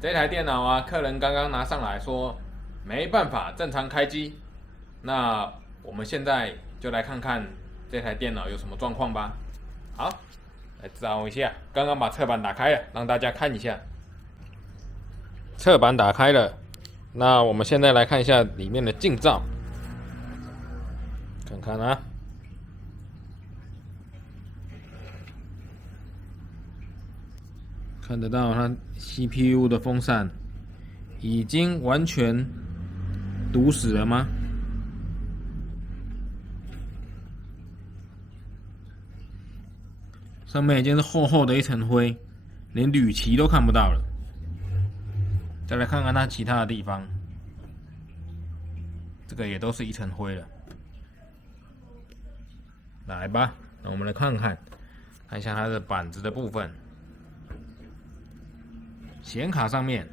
这台电脑啊，客人刚刚拿上来说没办法正常开机，那我们现在就来看看这台电脑有什么状况吧。好，来找一下，刚刚把侧板打开了，让大家看一下。侧板打开了，那我们现在来看一下里面的近照，看看啊。看得到它 CPU 的风扇已经完全堵死了吗？上面已经是厚厚的一层灰，连铝旗都看不到了。再来看看它其他的地方，这个也都是一层灰了。来吧，那我们来看一下它的板子的部分。显卡上面，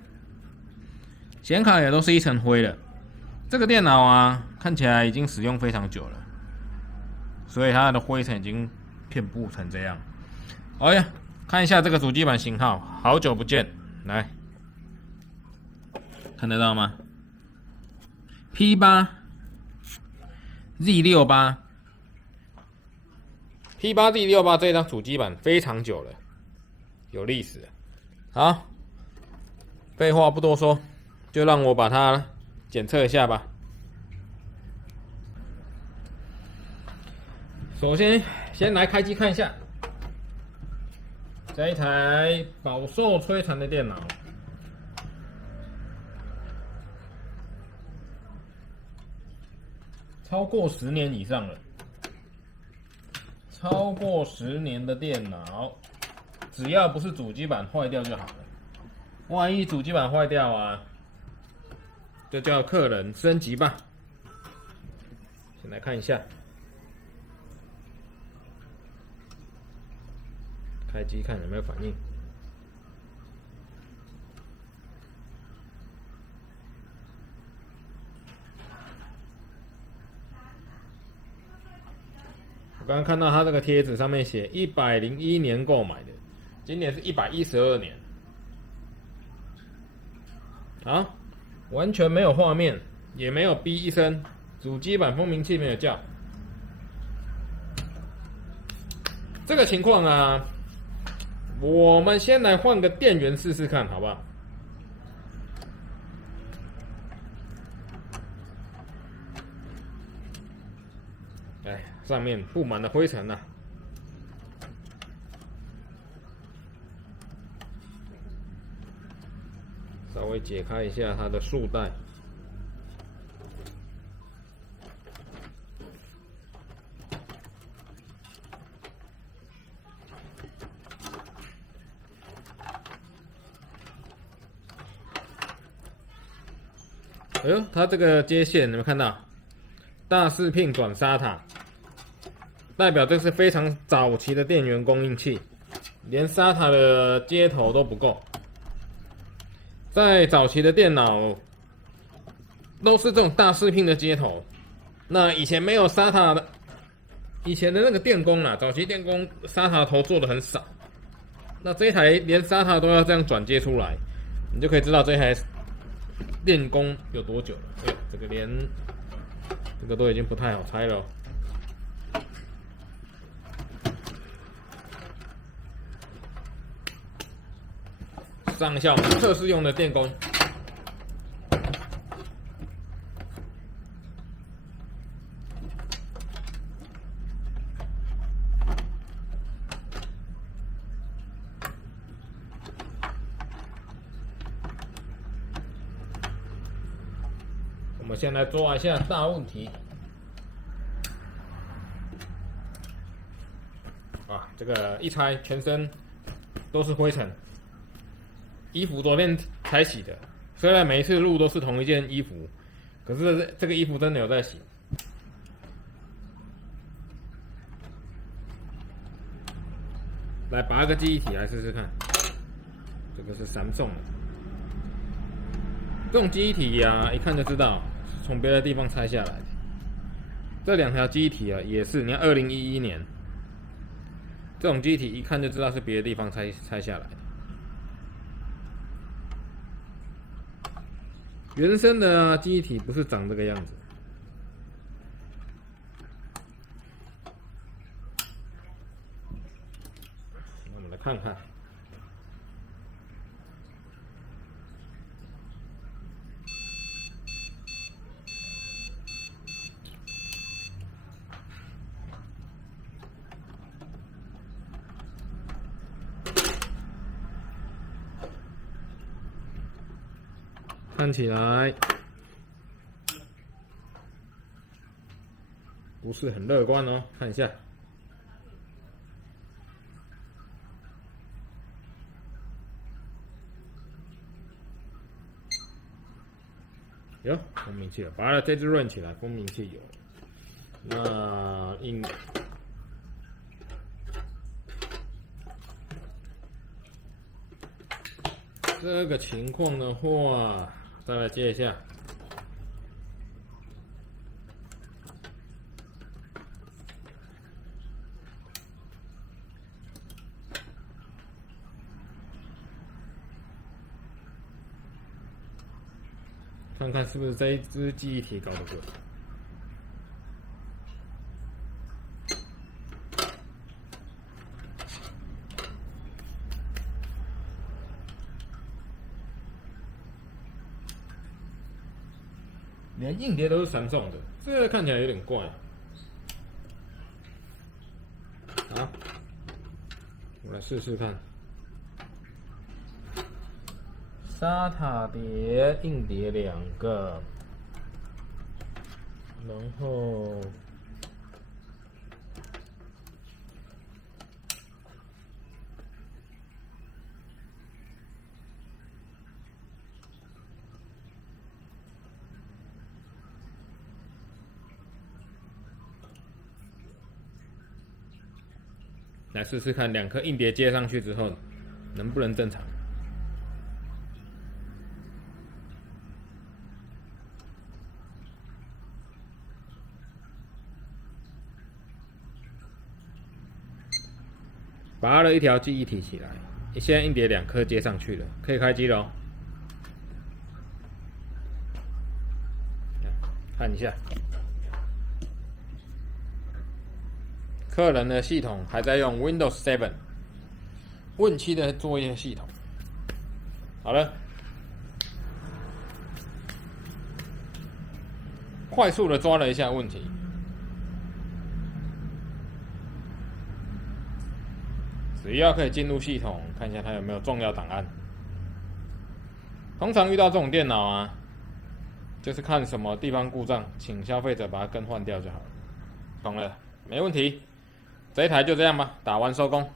显卡也都是一层灰了。这个电脑啊，看起来已经使用非常久了，所以它的灰尘已经遍布成这样。哎呀，看一下这个主机板型号，好久不见，来，看得到吗 ？P8 Z68 P8 Z68 这张主机板非常久了，有历史了。好。废话不多说，就让我把它检测一下吧。首先，先来开机看一下这一台饱受摧残的电脑，超过10年以上了。超过10年的电脑，只要不是主机板坏掉就好了。万一主机板坏掉啊，就叫客人升级吧。先来看一下，开机看有没有反应。我刚刚看到它这个贴纸上面写101年购买的，今年是112年。好，完全没有画面，也没有哔一声，主机板蜂鸣器没有叫。这个情况啊，我们先来换个电源试试看，好不好？哎，上面布满了灰尘啊。稍微解开一下它的束带，哎呦，它这个接线有没有看到？大视频转SATA，代表这是非常早期的电源供应器，连SATA的接头都不够。在早期的电脑都是这种大视频的接头，那以前没有 SATA 的，以前的那个电工啊，早期电工 SATA 头做的很少，那这一台连 SATA 都要这样转接出来，你就可以知道这一台练功有多久了。对，这个连这个都已经不太好拆了哦。上一下我们测试用的电工，我们先来抓一下大问题。啊，这个一拆全身都是灰尘。衣服昨天才洗的，虽然每一次录都是同一件衣服，可是这个衣服真的有在洗。来拔个记忆体来试试看，这个是Samsung的，这种记忆体啊，一看就知道是从别的地方拆下来的。这两条记忆体啊，也是，你看2011年，这种记忆体一看就知道是别的地方拆下来的。原生的记忆体不是长这个样子。我们来看看。看起来不是很乐观哦，看一下，有蜂鸣器了，把这只润起来，蜂鸣器有。那这个情况的话，再来接一下。看看是不是这一只记忆体搞的鬼。连硬碟都是三送的，这个看起来有点怪。好，我来试试看。SATA 碟、硬碟2个，然后来试试看，2颗硬碟接上去之后，能不能正常？拔了一条记忆体起来，现在硬碟2颗接上去了，可以开机了哦。看一下。客人的系统还在用 Windows 7 Win7 的作业系统。好了，快速的抓了一下问题。只要可以进入系统，看一下它有没有重要档案。通常遇到这种电脑啊，就是看什么地方故障，请消费者把它更换掉就好了。懂了，没问题。这一台就这样吧，打完收工。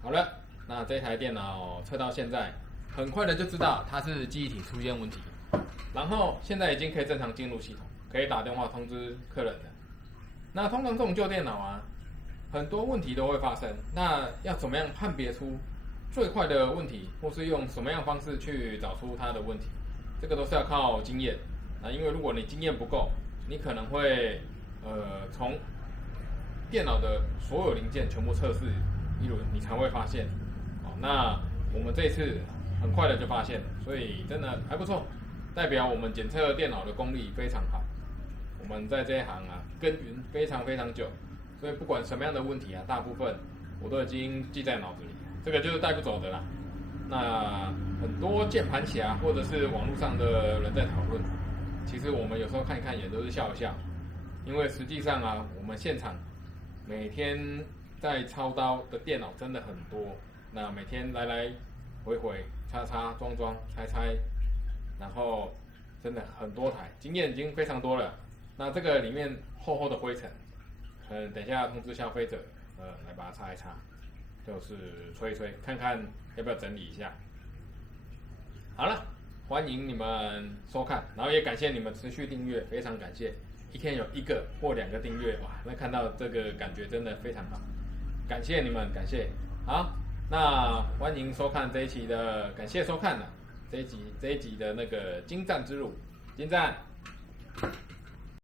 好了，那这台电脑测到现在，很快的就知道它是记忆体出现问题，然后现在已经可以正常进入系统，可以打电话通知客人了。那通常这种旧电脑啊，很多问题都会发生，那要怎么样判别出最快的问题，或是用什么样方式去找出它的问题？这个都是要靠经验。那因为如果你经验不够，你可能会从电脑的所有零件全部测试一轮，你才会发现。哦，那我们这一次很快的就发现，所以真的还不错，代表我们检测电脑的功力非常好。我们在这一行啊耕耘非常非常久，所以不管什么样的问题啊，大部分我都已经记在脑子里，这个就是带不走的啦。那很多键盘侠或者是网络上的人在讨论，其实我们有时候看一看也都是笑一笑，因为实际上啊，我们现场每天在操刀的电脑真的很多，那每天来来回回、擦擦、装装、拆拆，然后真的很多台，经验已经非常多了。那这个里面厚厚的灰尘，等一下通知消费者，来把它擦一擦，就是吹一吹，看看要不要整理一下。好了，欢迎你们收看，然后也感谢你们持续订阅，非常感谢。一天有1个或2个订阅，哇，那看到这个感觉真的非常好，感谢你们，感谢。好，那欢迎收看这一期的，感谢收看了这一集的那个精湛之路，精湛。